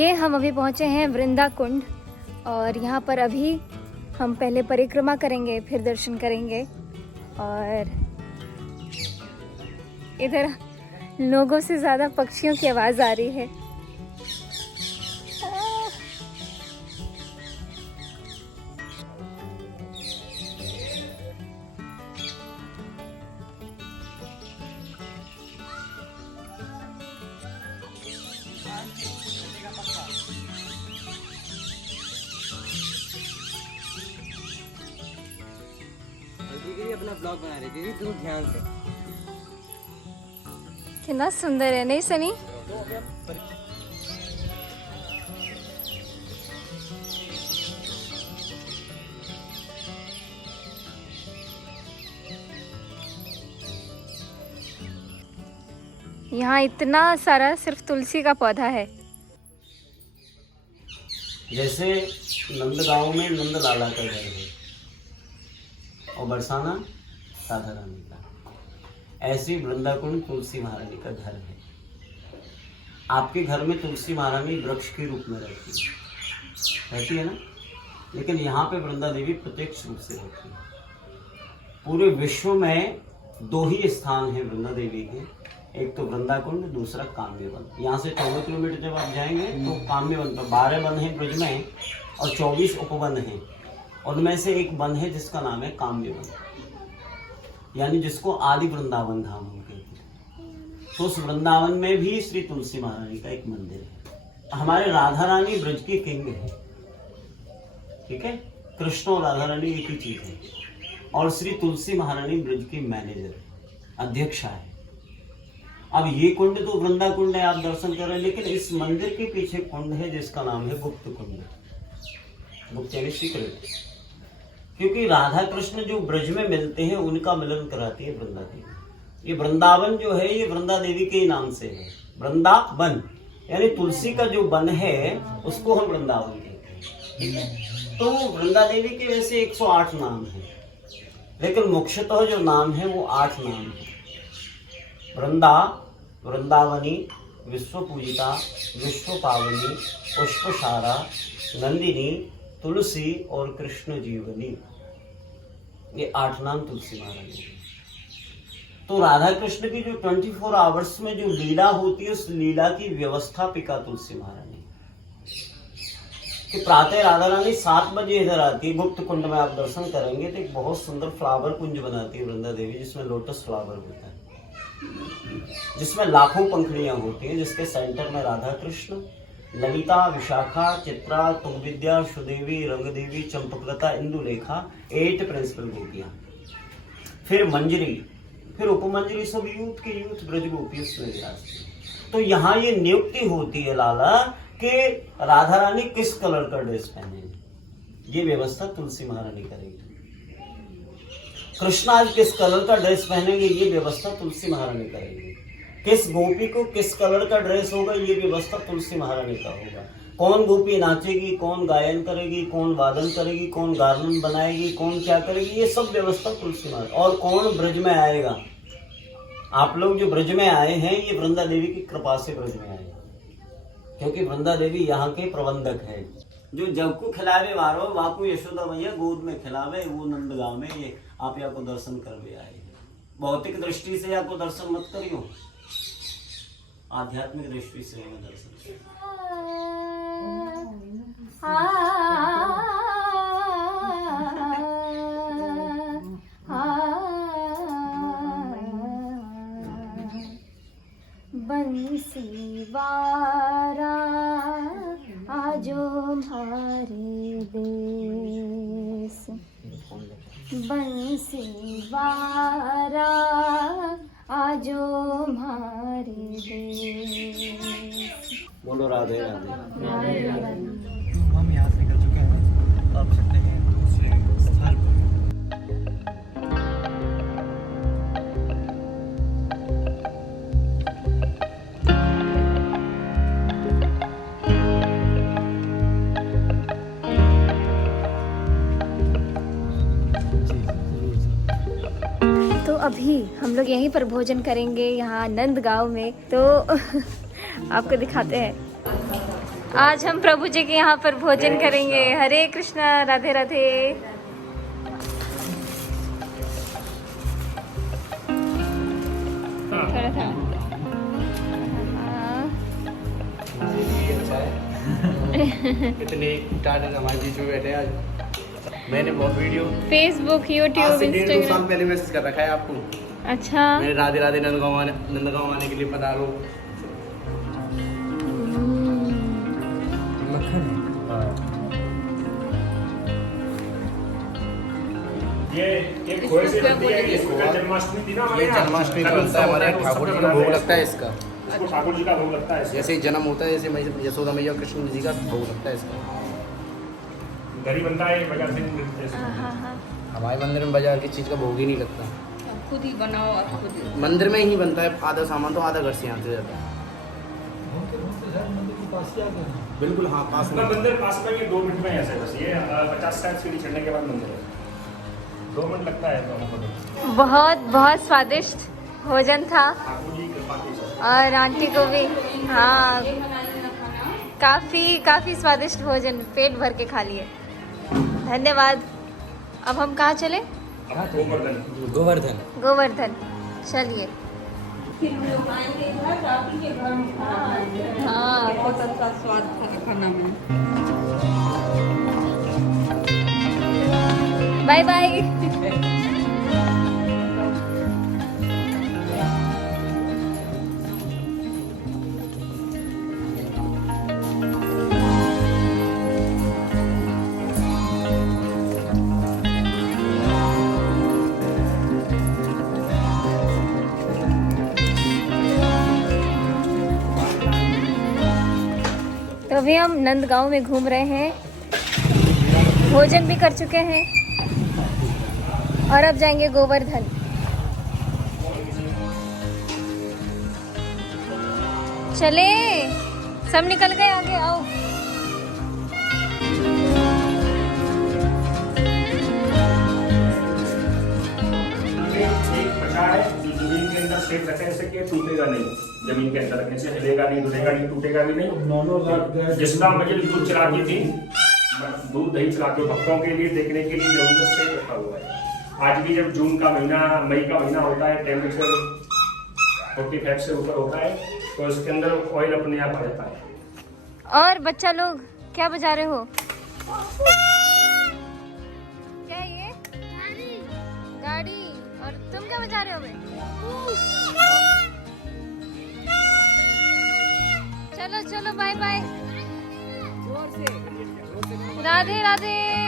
ये हम अभी पहुँचे हैं वृंदा कुंड और यहाँ पर अभी हम पहले परिक्रमा करेंगे, फिर दर्शन करेंगे। और इधर लोगों से ज़्यादा पक्षियों की आवाज़ आ रही है। अपना ब्लॉग बना रही थी, तुम ध्यान से। कितना सुंदर है नहीं सनी? यहाँ इतना सारा सिर्फ तुलसी का पौधा है। जैसे नंदगांव में नंद लाला का घर है और बरसाना राधा रानी का, ऐसे वृंदाकुंड तुलसी महारानी का घर है। आपके घर में तुलसी महारानी वृक्ष के रूप में रहती है ना, लेकिन यहाँ पे वृंदा देवी प्रत्यक्ष रूप से रहती है। पूरे विश्व में 2 ही स्थान है वृंदा देवी के, एक तो वृंदाकुंड, दूसरा काम्यवन। यहाँ से 14 किलोमीटर जब आप जाएंगे तो काम्यवन पर 12 वन है ब्रज में और 24 उपवन हैं। उनमें से एक वन है जिसका नाम है काम्यवन, यानी जिसको आदि वृंदावन धाम हम कहते हैं। तो उस वृंदावन में भी श्री तुलसी महारानी का एक मंदिर है। हमारे राधा रानी ब्रज की किंग है, ठीक है, कृष्ण और राधा रानी एक ही चीज है। और श्री तुलसी महारानी ब्रज की मैनेजर, अध्यक्षा है। अब ये कुंड तो वृंदा कुंड है, आप दर्शन कर रहे हैं, लेकिन इस मंदिर के पीछे कुंड है जिसका नाम है गुप्त कुंड। गुप्त यानी सीक्रेट, क्योंकि राधा कृष्ण जो ब्रज में मिलते हैं उनका मिलन कराती है वृंदा देवी। ये वृंदावन जो है ये वृंदा देवी के नाम से है। वृंदावन यानी तुलसी का जो वन है उसको हम वृंदावन कहते हैं। तो वृंदा देवी के वैसे 108 नाम है, लेकिन मुख्यतः जो नाम है वो 8 नाम है। वृंदा, वृंदावनी, विश्व पूजिता, विश्व पावनी, पुष्पसारा, नंदिनी, तुलसी और कृष्ण जीवनी, ये 8 नाम तुलसी महारानी के। तो राधा कृष्ण की जो 24 आवर्स में जो लीला होती है उस लीला की व्यवस्थापिका तुलसी महारानी। कि प्रातः राधा रानी 7 बजे इधर आती है, गुप्त कुंड में आप दर्शन करेंगे तो एक बहुत सुंदर फ्लावर कुंज बनाती है वृंदा देवी, जिसमें लोटस फ्लावर होता है, जिसमें लाखों पंखुड़ियां होती हैं, जिसके सेंटर में राधा कृष्ण, ललिता, विशाखा, चित्रा, तुंगविद्या, सुदेवी, रंगदेवी, चंपकलता, इंदुलेखा, 8 प्रिंसिपल गोपियां, फिर मंजरी, फिर उपमंजरी, सब यूथ ब्रज गोपी उसमें विराजती। तो यहाँ ये नियुक्ति होती है लाला कि राधा रानी किस कलर का ड्रेस पहने, ये व्यवस्था तुलसी महारानी करेगी। कृष्ण आज किस कलर का ड्रेस पहनेंगे, ये व्यवस्था तुलसी महारानी करेगी। किस गोपी को किस कलर का ड्रेस होगा, ये व्यवस्था तुलसी महारानी का होगा। कौन गोपी नाचेगी, कौन गायन करेगी, कौन वादन करेगी, कौन गार्लन बनाएगी, कौन क्या करेगी, ये सब व्यवस्था तुलसी महारानी। और कौन ब्रज में आएगा, आप लोग जो ब्रज में आए हैं ये वृंदा देवी की कृपा से ब्रज में आए, क्योंकि वृंदा देवी यहाँ के प्रबंधक है। जो जग को खिलावे वारो वाकू यशोदा मैया गोद में खिलावे, वो नंदगांव में ये आप यहाँ को दर्शन करवे आए हैं। भौतिक दृष्टि से यहाँ को दर्शन मत करियो, आध्यात्मिक दृष्टि से हमें दर्शन बंसी वारा आजो हमारे देश, बंसी वारा आजो हमारे देश। बोलो राधे राधे। हम यहाँ से निकल चुके हैं, आप चलते हैं दूसरे स्थल पर। तो अभी हम लोग यहीं पर भोजन करेंगे, यहाँ नंदगांव में। तो आपको दिखाते हैं। आज हम प्रभु जी के यहाँ पर भोजन करेंगे। हरे कृष्णा, राधे राधे। थोड़ा था। इतने टाइम हमारे बीच में बैठे आज। मैंने बहुत वीडियो फेसबुक, यूट्यूब, इंस्टाग्राम। पहले मैसेज कर रखा है आपको। अच्छा। मैंने राधे राधे नंदगांव आने के लिए पता लो। ये खोए से बनती है, ये जन्माष्टमी थी ना हमारे यहाँ। जन्माष्टमी का बनता है हमारे यहाँ, ठाकुर जी का भोग लगता है इसका। इसको ठाकुर जी का भोग लगता है। जैसे ही जन्म होता है, जैसे यशोदा मैया कृष्ण जी का भोग लगता है इसका। घरी बनता है बाजार से। हमारे मंदिर में बाजार की चीज़ का भोग ही नहीं लगता, खुद ही बनाओ और खुद ही। मंदिर में ही बनता है। आधा सामान तो आधा घर से यहाँ से जाता है। बिल्कुल हाँ, पास में। मंदिर पास में, ये 2 मिनट में ऐसे बस। ये 50 साइड सीढ़ी चढ़ने के बाद मंदिर है। 2 मिनट लगता है दोनों को। बहुत बहुत स्वादिष्ट भोजन था। ठाकुर जी कृपा की सब। और आंटी को भी, हाँ, काफ़ी स्वादिष्ट भोजन, पेट भर के खा लिए। धन्यवाद। अब हम कहाँ चले? गोवर्धन। गोवर्धन चलिए। फिर हम लोग आएंगे घर, आप ही के घर में खाना बनाएंगे। हाँ, बहुत अच्छा स्वाद था खाना में। Bye bye. तो अभी हम नंदगांव में घूम रहे हैं, भोजन भी कर चुके हैं और अब जाएंगे गोवर्धन। चले, सब निकल गए, आगे आओ। एक बचा है जो जमीन के अंदर सेफ रखे, ऐसे कि टूटेगा नहीं। जमीन के अंदर रखने से हिलेगा नहीं, डुलेगा नहीं, टूटेगा भी नहीं। जिसका मुझे दूध चलाती थी, दूध दही चलाती भक्तों के लिए देखने के लिए जरूर से रखा हुआ है। आज भी जब जून का महीना, मई का महीना होता है, टेम्परेचर 45 से ऊपर होता है, तो इसके अंदर ऑयल अपने आप आ जाता है। और बच्चा लोग क्या बजा रहे हो? क्या है ये? गाड़ी। और तुम क्या बजा रहे हो बे? चलो चलो, बाय बाय। राधे राधे।